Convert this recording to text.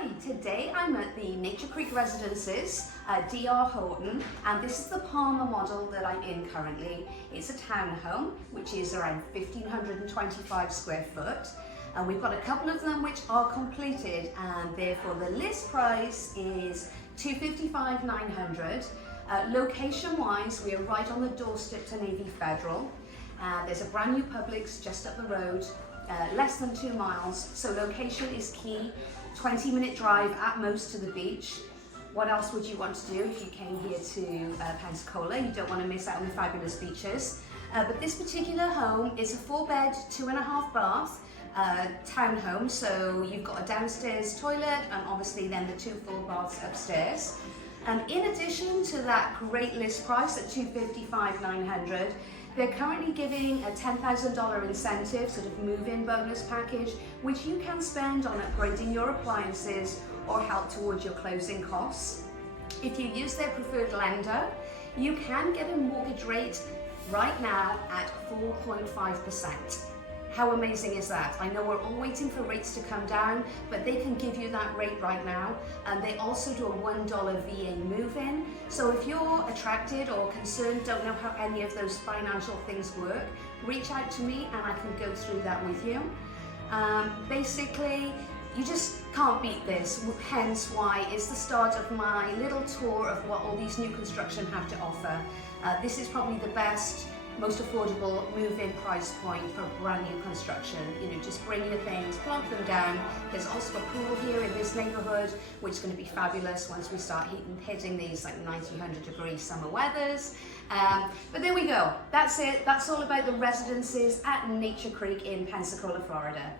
Hi, today I'm at the Nature Creek Residences, DR Horton, and this is the Palm Model that I'm in currently. It's a townhome, which is around 1,525 square foot. And we've got a couple of them which are completed, and therefore the list price is $255,900. Location-wise, we are right on the doorstep to Navy Federal. There's a brand new Publix just up the road, less than 2 miles, so location is key. 20-minute drive at most to the beach. What else would you want to do if you came here to Pensacola? You don't want to miss out on the fabulous beaches. But this particular home is a 4-bed, 2.5 bath townhome, so you've got a downstairs toilet and obviously then the 2 full baths upstairs. And in addition to that great list price at $255,900, they're currently giving a $10,000 incentive, sort of move-in bonus package, which you can spend on upgrading your appliances or help towards your closing costs. If you use their preferred lender, you can get a mortgage rate right now at 4.5%. How amazing is that? I know we're all waiting for rates to come down, but they can give you that rate right now. And they also do a $1 VA move-in. So if you're attracted or concerned, don't know how any of those financial things work, reach out to me and I can go through that with you. Basically, you just can't beat this, hence why it's the start of my little tour of what all these new construction have to offer. This is probably the best, most affordable move-in price point for brand new construction. You know, just bring your things, plonk them down. There's also a pool here in this neighborhood, which is going to be fabulous once we start hitting these like 90-100-degree summer weathers. But there we go. That's it. That's all about the residences at Nature Creek in Pensacola, Florida.